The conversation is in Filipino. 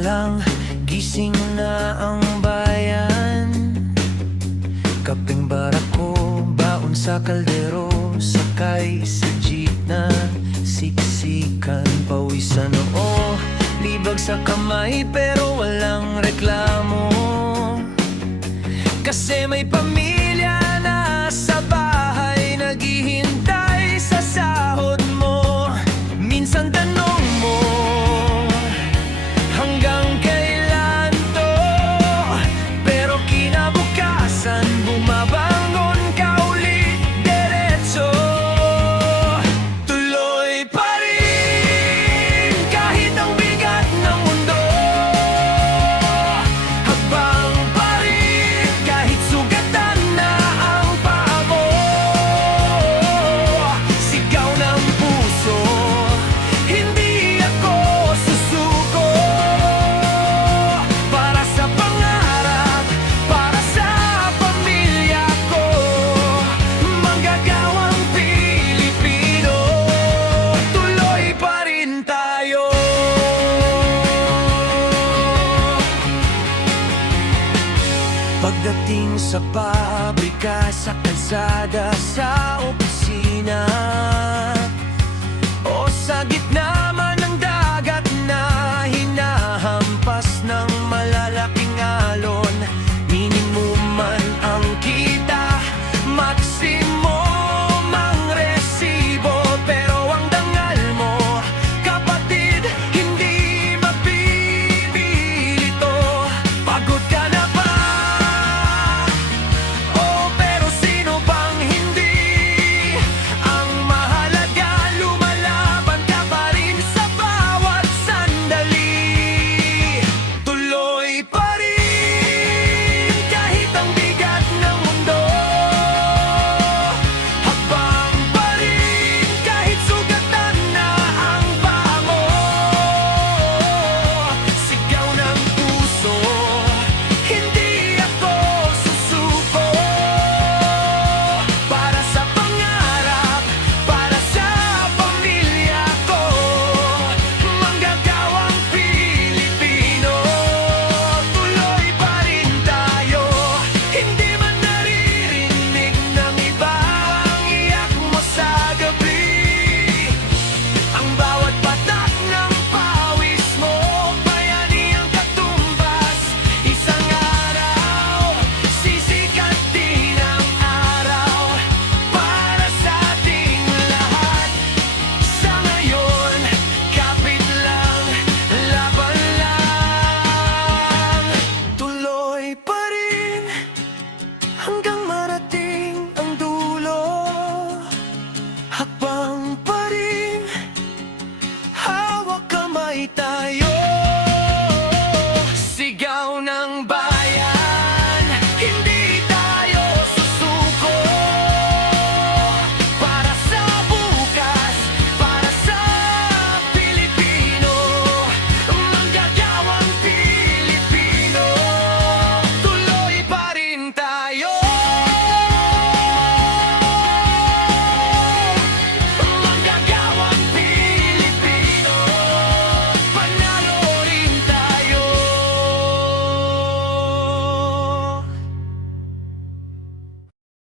lang, gising na ang bayan. Kapeng barako, baon sa kaldero, sakay sa jeep na siksikan. Pawis sa noo, libag sa kamay, pero walang reklamo. Kasi may pamilya na sa bahay, naghihintay sa sahod mo. Minsan tanong mo, hanggang kailan to? Pero kinabukasan, bumabangon ka ulit, diretso. Tuloy pa rin, kahit ang bigat ng mundo. Habang pa rin, kahit sugatan na ang paa mo. Sigaw ng puso, hindi ako susuko. Para sa pangarap, para sa pamilya ko, manggagawang Pilipino, tuloy pa rin tayo. Pagdating sa pabrika, sa kalsada, sa opisina, o sa gitna